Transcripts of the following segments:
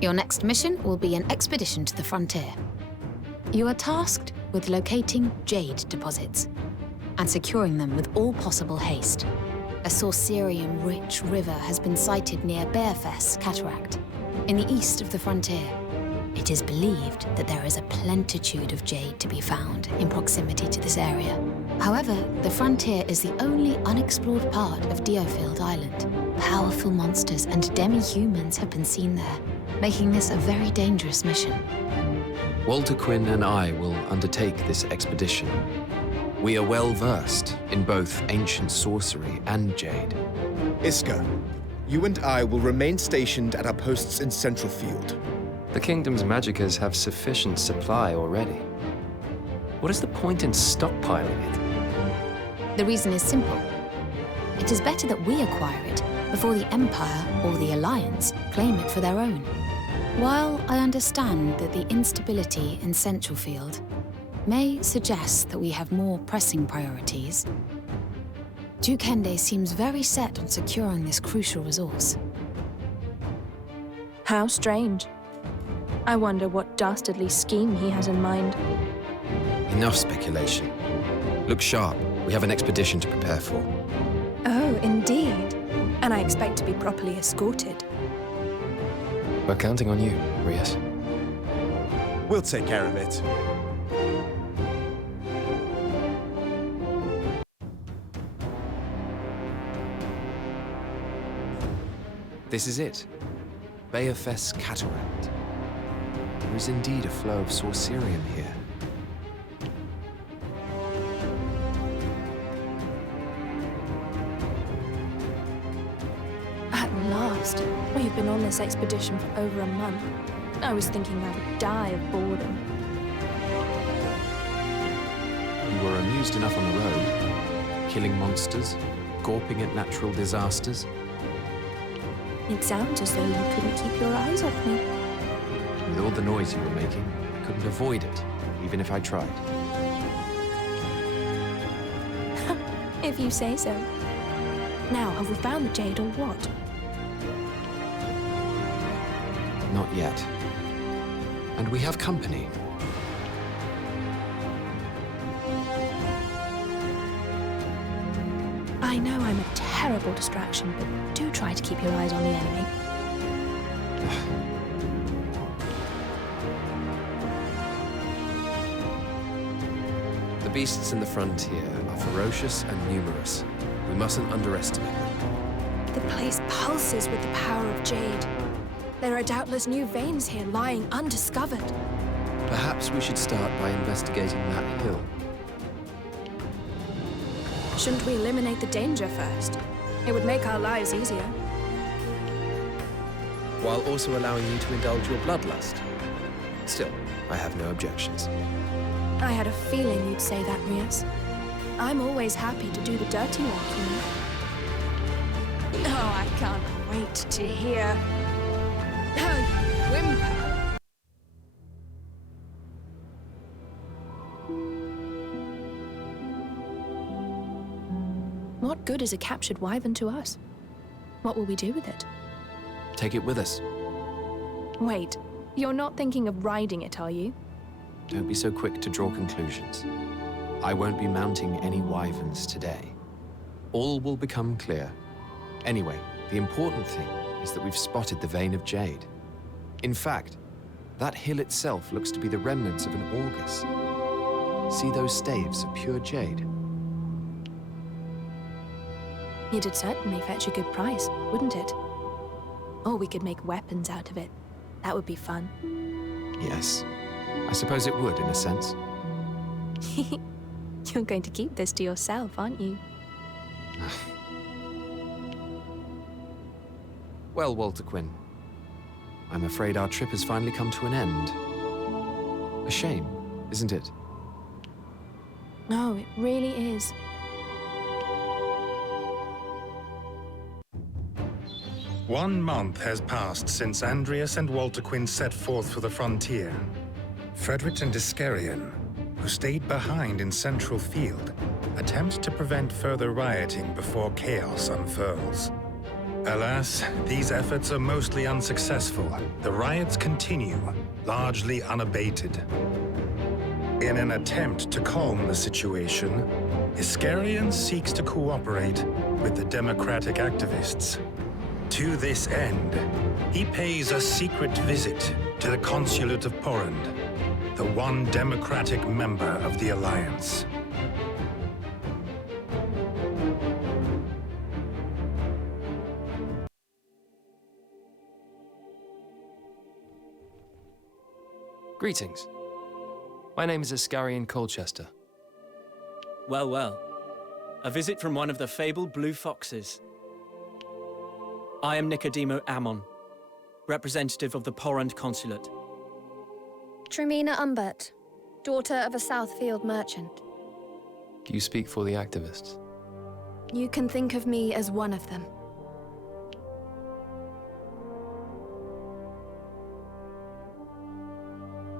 Your next mission will be an expedition to the frontier. You are tasked with locating jade deposits and securing them with all possible haste. A sorcerium-rich river has been sighted near Bearfess Cataract, in the east of the frontier. It is believed that there is a plenitude of jade to be found in proximity to this area. However, the frontier is the only unexplored part of DioField Island. Powerful monsters and demi-humans have been seen there, making this a very dangerous mission. Walter Quinn and I will undertake this expedition. We are well versed in both ancient sorcery and jade. Iska, you and I will remain stationed at our posts in Central Field. The Kingdom's magickas have sufficient supply already. What is the point in stockpiling it? The reason is simple. It is better that we acquire it before the Empire or the Alliance claim it for their own. While I understand that the instability in Central Field may suggest that we have more pressing priorities, Duke Hende seems very set on securing this crucial resource. How strange. I wonder what dastardly scheme he has in mind. Enough speculation. Look sharp. We have an expedition to prepare for. Oh, indeed. And I expect to be properly escorted. We're counting on you, Rias. We'll take care of it. This is it. Bearfess Cataract. There is indeed a flow of sorcerium here. At last. We've been on this expedition for over a month. I was thinking I would die of boredom. You were amused enough on the road, killing monsters, gawping at natural disasters. It sounds as though you couldn't keep your eyes off me. With all the noise you were making, I couldn't avoid it, even if I tried. If you say so. Now, have we found the jade or what? Not yet. And we have company. I know I'm a terrible distraction, but do try to keep your eyes on the enemy. The beasts in the frontier are ferocious and numerous. We mustn't underestimate them. The place pulses with the power of jade. There are doubtless new veins here lying undiscovered. Perhaps we should start by investigating that hill. Shouldn't we eliminate the danger first? It would make our lives easier. While also allowing you to indulge your bloodlust. Still, I have no objections. I had a feeling you'd say that, Rias. I'm always happy to do the dirty work, you know. Oh, I can't wait to hear how you whimper. What good is a captured wyvern to us? What will we do with it? Take it with us. Wait, you're not thinking of riding it, are you? Don't be so quick to draw conclusions. I won't be mounting any wyverns today. All will become clear. Anyway, the important thing is that we've spotted the vein of jade. In fact, that hill itself looks to be the remnants of an augus. See those staves of pure jade? It'd certainly fetch a good price, wouldn't it? Or we could make weapons out of it. That would be fun. Yes, I suppose it would in a sense. You're going to keep this to yourself, aren't you? Well, Walter Quinn, I'm afraid our trip has finally come to an end. A shame, isn't it? No, it really is. One month has passed since Andreas and Walter Quinn set forth for the frontier. Frederick and Iscarion, who stayed behind in Central Field, attempt to prevent further rioting before chaos unfurls. Alas, these efforts are mostly unsuccessful. The riots continue, largely unabated. In an attempt to calm the situation, Iscarian seeks to cooperate with the democratic activists. To this end, he pays a secret visit to the consulate of Porrand, the one democratic member of the Alliance. Greetings. My name is Iscarian Colchester. Well, well. A visit from one of the fabled blue foxes. I am Nicodemo Ammon, representative of the Porrand Consulate. Tremina Umbert, daughter of a Southfield merchant. Do you speak for the activists? You can think of me as one of them.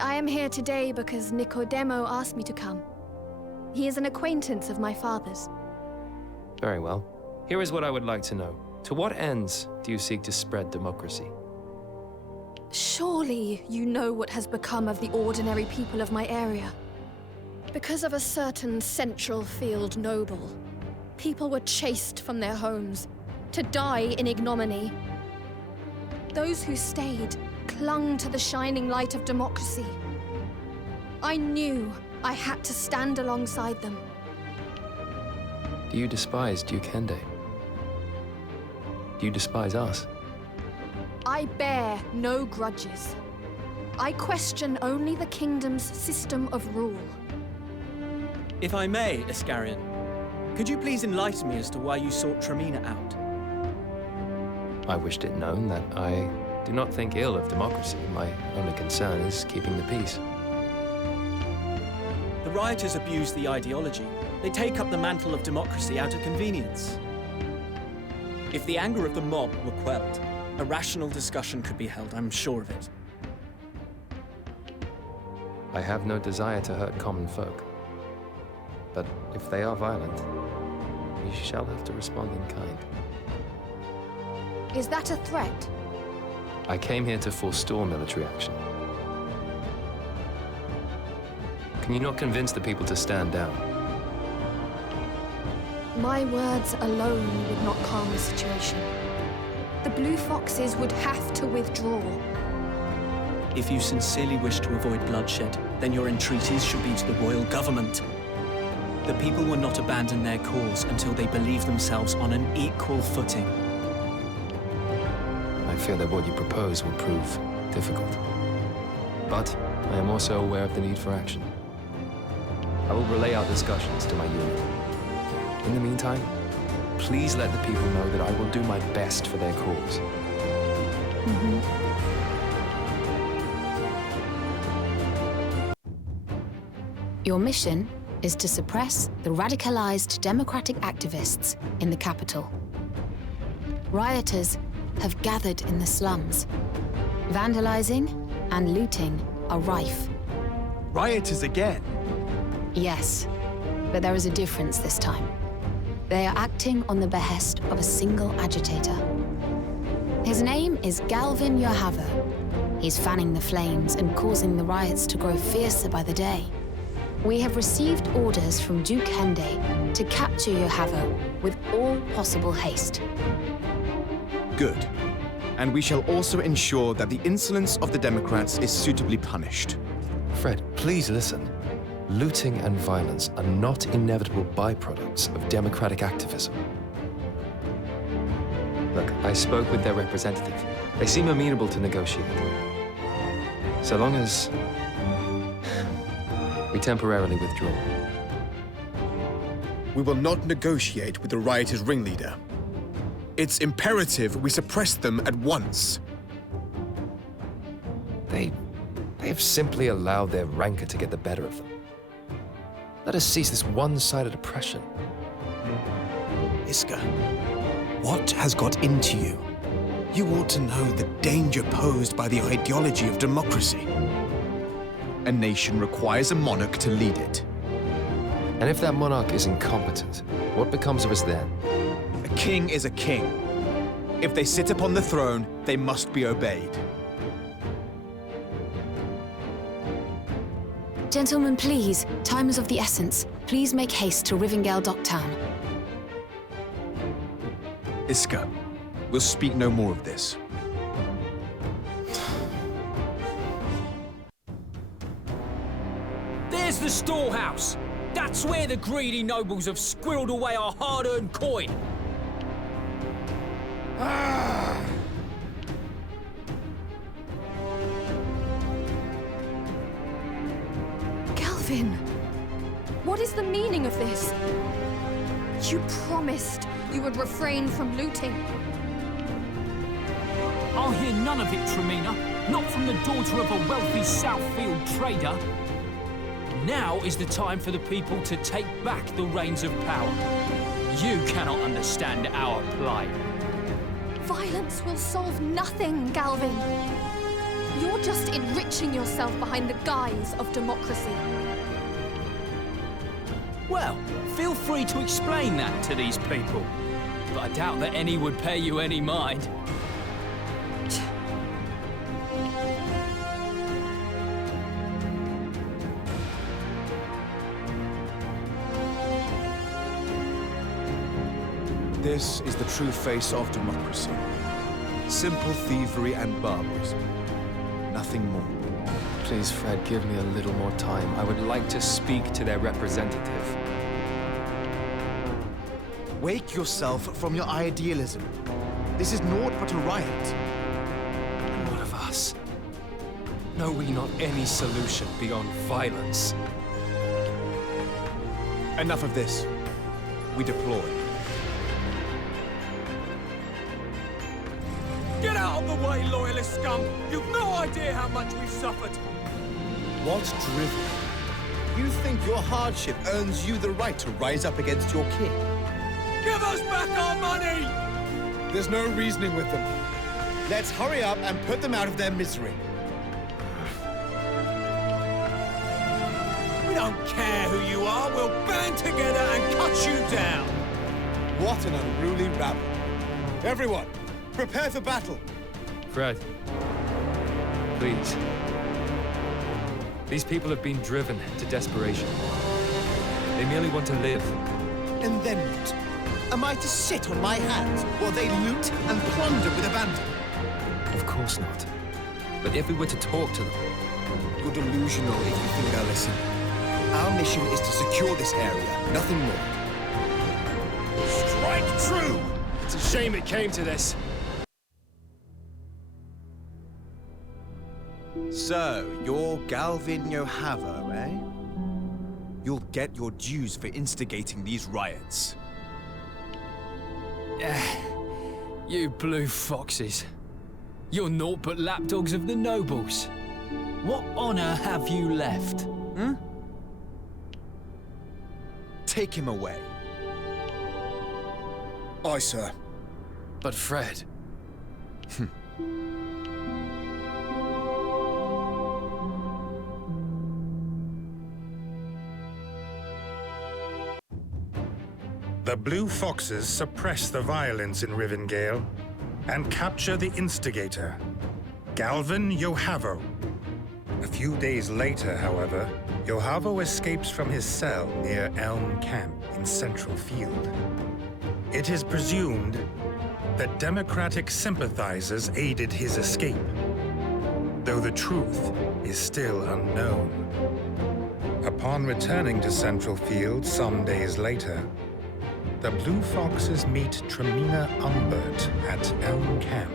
I am here today because Nicodemo asked me to come. He is an acquaintance of my father's. Very well. Here is what I would like to know. To what ends do you seek to spread democracy? Surely you know what has become of the ordinary people of my area. Because of a certain Central Field noble, people were chased from their homes to die in ignominy. Those who stayed clung to the shining light of democracy. I knew I had to stand alongside them. Do you despise Duke Hende? Do you despise us? I bear no grudges. I question only the kingdom's system of rule. If I may, Iscarian, could you please enlighten me as to why you sought Tremina out? I wished it known that I do not think ill of democracy. My only concern is keeping the peace. The rioters abuse the ideology. They take up the mantle of democracy out of convenience. If the anger of the mob were quelled, a rational discussion could be held, I'm sure of it. I have no desire to hurt common folk. But if they are violent, we shall have to respond in kind. Is that a threat? I came here to forestall military action. Can you not convince the people to stand down? My words alone would not calm the situation. The Blue Foxes would have to withdraw. If you sincerely wish to avoid bloodshed, then your entreaties should be to the royal government. The people will not abandon their cause until they believe themselves on an equal footing. I fear that what you propose will prove difficult. But I am also aware of the need for action. I will relay our discussions to my unit. In the meantime, please let the people know that I will do my best for their cause. Your mission is to suppress the radicalized democratic activists in the capital. Rioters have gathered in the slums. Vandalizing and looting are rife. Rioters again? Yes, but there is a difference this time. They are acting on the behest of a single agitator. His name is Galvin Yohavo. He's fanning the flames and causing the riots to grow fiercer by the day. We have received orders from Duke Hende to capture Yohavo with all possible haste. Good. And we shall also ensure that the insolence of the Democrats is suitably punished. Fred, please listen. Looting and violence are not inevitable byproducts of democratic activism. Look, I spoke with their representative. They seem amenable to negotiate. So long as we temporarily withdraw. We will not negotiate with the rioters' ringleader. It's imperative we suppress them at once. They have simply allowed their rancor to get the better of them. Let us cease this one-sided oppression. Iska, what has got into you? You ought to know the danger posed by the ideology of democracy. A nation requires a monarch to lead it. And if that monarch is incompetent, what becomes of us then? A king is a king. If they sit upon the throne, they must be obeyed. Gentlemen, please. Time is of the essence. Please make haste to Rivendell Docktown. Iska, we'll speak no more of this. There's the storehouse. That's where the greedy nobles have squirreled away our hard-earned coin. Galvin, what is the meaning of this? You promised you would refrain from looting. I'll hear none of it, Tremina. Not from the daughter of a wealthy Southfield trader. Now is the time for the people to take back the reins of power. You cannot understand our plight. Violence will solve nothing, Galvin. You're just enriching yourself behind the guise of democracy. Well, feel free to explain that to these people. But I doubt that any would pay you any mind. This is the true face of democracy. Simple thievery and barbarism. Nothing more. Please, Fred, give me a little more time. I would like to speak to their representative. Wake yourself from your idealism. This is naught but a riot. And what of us? Know we not any solution beyond violence? Enough of this. We deploy. Get out of the way, loyalist scum! You've no idea how much we've suffered! What's driven? You think your hardship earns you the right to rise up against your king? Give us back our money! There's no reasoning with them. Let's hurry up and put them out of their misery. We don't care who you are, we'll band together and cut you down! What an unruly rabble. Everyone, prepare for battle. Fred, please. These people have been driven to desperation. They merely want to live. And then what? Am I to sit on my hands while they loot and plunder with abandon? Of course not. But if we were to talk to them... You're delusional if you think they'll listen. Our mission is to secure this area, nothing more. Strike true! It's a shame it came to this. So, you're Galvin Yohavo, eh? You'll get your dues for instigating these riots. You blue foxes. You're naught but lapdogs of the nobles. What honor have you left? Hmm? Take him away. Aye, sir. But Fred... The Blue Foxes suppress the violence in Rivendell and capture the instigator, Galvin Yohavo. A few days later, however, Yohavo escapes from his cell near Elm Camp in Central Field. It is presumed that Democratic sympathizers aided his escape, though the truth is still unknown. Upon returning to Central Field some days later, the Blue Foxes meet Tremina Umbert at Elm Camp,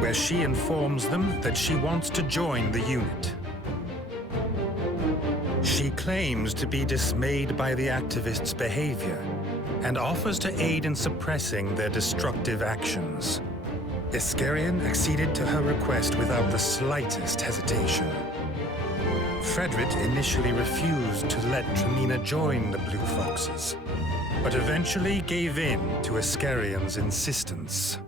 where she informs them that she wants to join the unit. She claims to be dismayed by the activists' behavior and offers to aid in suppressing their destructive actions. Iskarion acceded to her request without the slightest hesitation. Frederick initially refused to let Tremina join the Blue Foxes, but eventually gave in to Iskarion's insistence.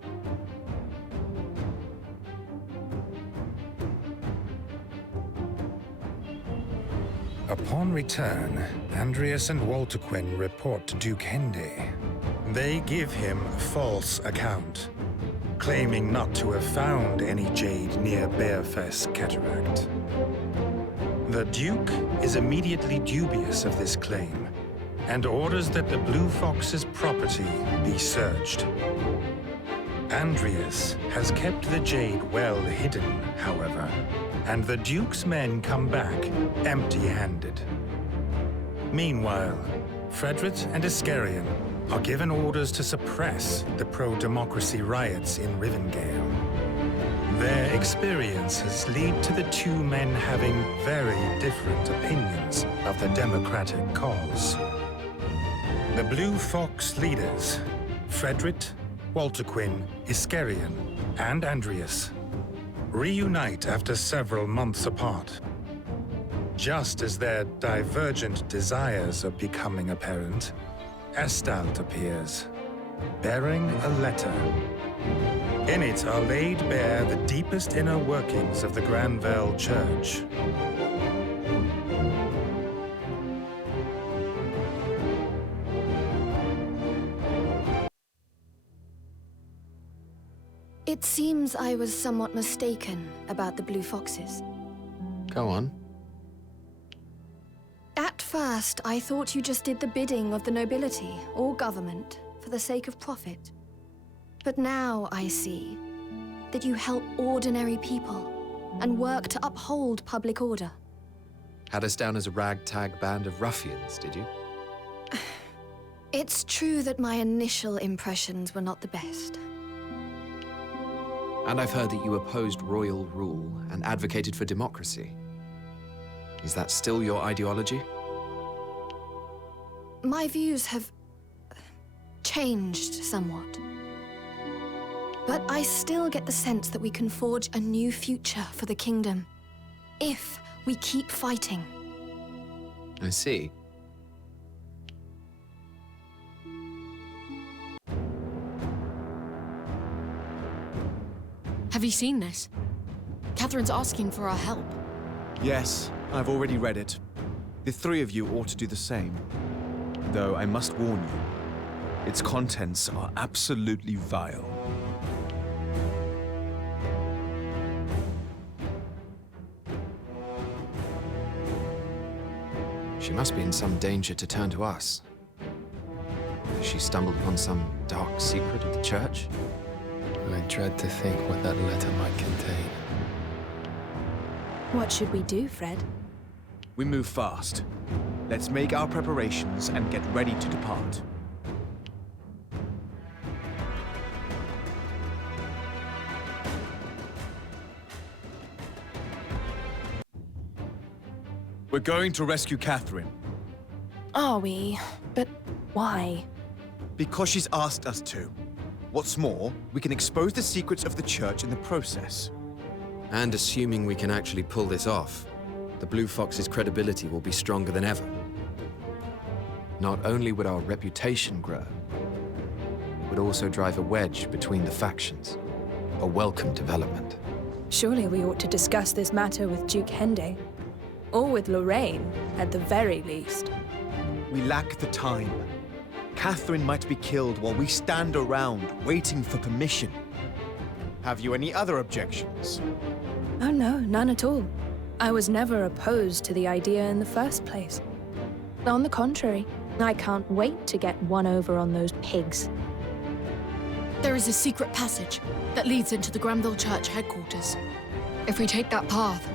Upon return, Andreas and Walterquin report to Duke Hende. They give him a false account, claiming not to have found any jade near Bearfest Cataract. The Duke is immediately dubious of this claim and orders that the Blue Fox's property be searched. Andreas has kept the jade well hidden, however, and the Duke's men come back empty-handed. Meanwhile, Frederick and Iscarion are given orders to suppress the pro-democracy riots in Rivendell. Their experiences lead to the two men having very different opinions of the democratic cause. The Blue Fox leaders, Frederick, Walterquin, Iscarion, and Andreas, reunite after several months apart. Just as their divergent desires are becoming apparent, Estalt appears, bearing a letter. In it are laid bare the deepest inner workings of the Granville Church. It seems I was somewhat mistaken about the Blue Foxes. Go on. At first, I thought you just did the bidding of the nobility or government for the sake of profit. But now I see that you help ordinary people and work to uphold public order. Had us down as a ragtag band of ruffians, did you? It's true that my initial impressions were not the best. And I've heard that you opposed royal rule and advocated for democracy. Is that still your ideology? My views have changed somewhat. But I still get the sense that we can forge a new future for the kingdom, if we keep fighting. I see. Have you seen this? Catherine's asking for our help. Yes, I've already read it. The three of you ought to do the same. Though I must warn you, its contents are absolutely vile. She must be in some danger to turn to us. Has she stumbled upon some dark secret of the Church? I dread to think what that letter might contain. What should we do, Fred? We move fast. Let's make our preparations and get ready to depart. We're going to rescue Catherine. Are we? But why? Because she's asked us to. What's more, we can expose the secrets of the Church in the process. And assuming we can actually pull this off, the Blue Fox's credibility will be stronger than ever. Not only would our reputation grow, it would also drive a wedge between the factions. A welcome development. Surely we ought to discuss this matter with Duke Hende. Or with Lorraine, at the very least. We lack the time. Catherine might be killed while we stand around, waiting for permission. Have you any other objections? Oh no, none at all. I was never opposed to the idea in the first place. On the contrary, I can't wait to get one over on those pigs. There is a secret passage that leads into the Granville Church headquarters. If we take that path,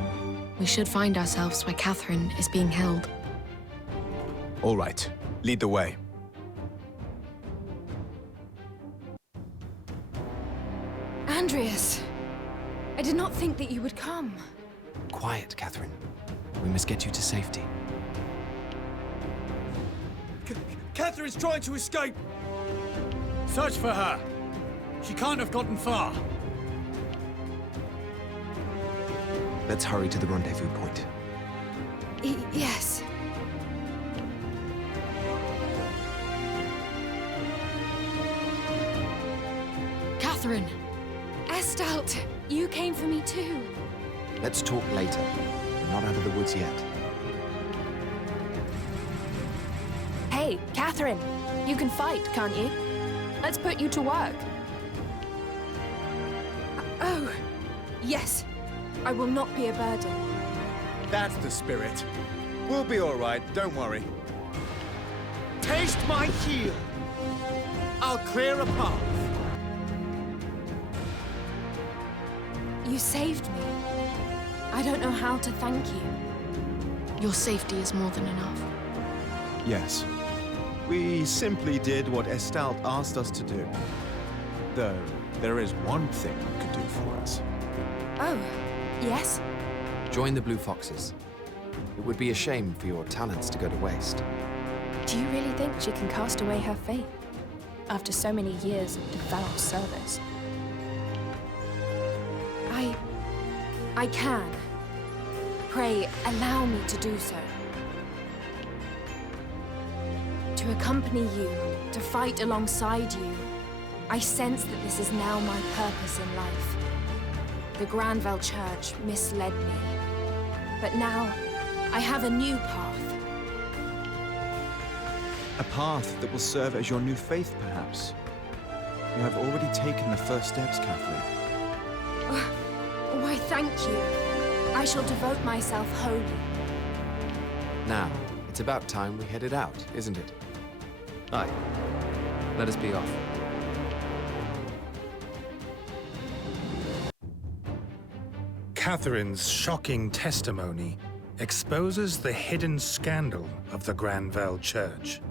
we should find ourselves where Catherine is being held. All right, lead the way. Andreas, I did not think that you would come. Quiet, Catherine. We must get you to safety. Catherine's trying to escape! Search for her. She can't have gotten far. Let's hurry to the rendezvous point. Yes. Catherine! Estalt, you came for me too. Let's talk later. We're not out of the woods yet. Hey, Catherine! You can fight, can't you? Let's put you to work. Oh, yes. I will not be a burden. That's the spirit. We'll be all right, don't worry. Taste my heel! I'll clear a path. You saved me. I don't know how to thank you. Your safety is more than enough. Yes. We simply did what Estalt asked us to do. Though, there is one thing you could do for us. Oh, yes? Join the Blue Foxes. It would be a shame for your talents to go to waste. Do you really think she can cast away her faith after so many years of devout service? I can. Pray, allow me to do so. To accompany you, to fight alongside you. I sense that this is now my purpose in life. The Granville Church misled me. But now, I have a new path. A path that will serve as your new faith, perhaps. You have already taken the first steps, Catherine. Why, thank you. I shall devote myself wholly. Now, it's about time we headed out, isn't it? Aye. Let us be off. Catherine's shocking testimony exposes the hidden scandal of the Granville Church.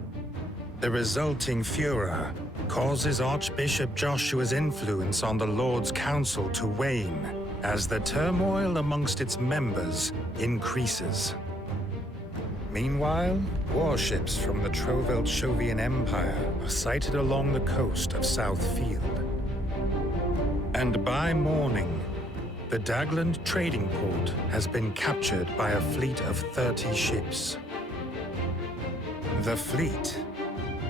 The resulting furor causes Archbishop Joshua's influence on the Lord's Council to wane as the turmoil amongst its members increases. Meanwhile, warships from the Trovelt-Shovian Empire are sighted along the coast of Southfield. And by morning, the Dagland trading port has been captured by a fleet of 30 ships. The fleet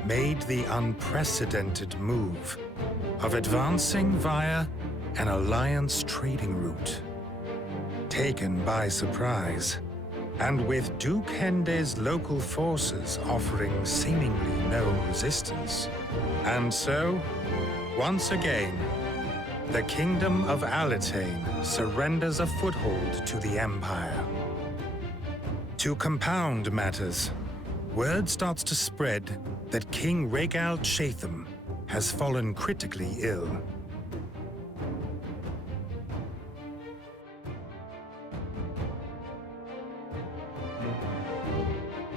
made the unprecedented move of advancing via an alliance trading route. Taken by surprise, and with Duke Hende's local forces offering seemingly no resistance. And so, once again, the Kingdom of Alitane surrenders a foothold to the Empire. To compound matters, word starts to spread that King Rhaegal Chatham has fallen critically ill.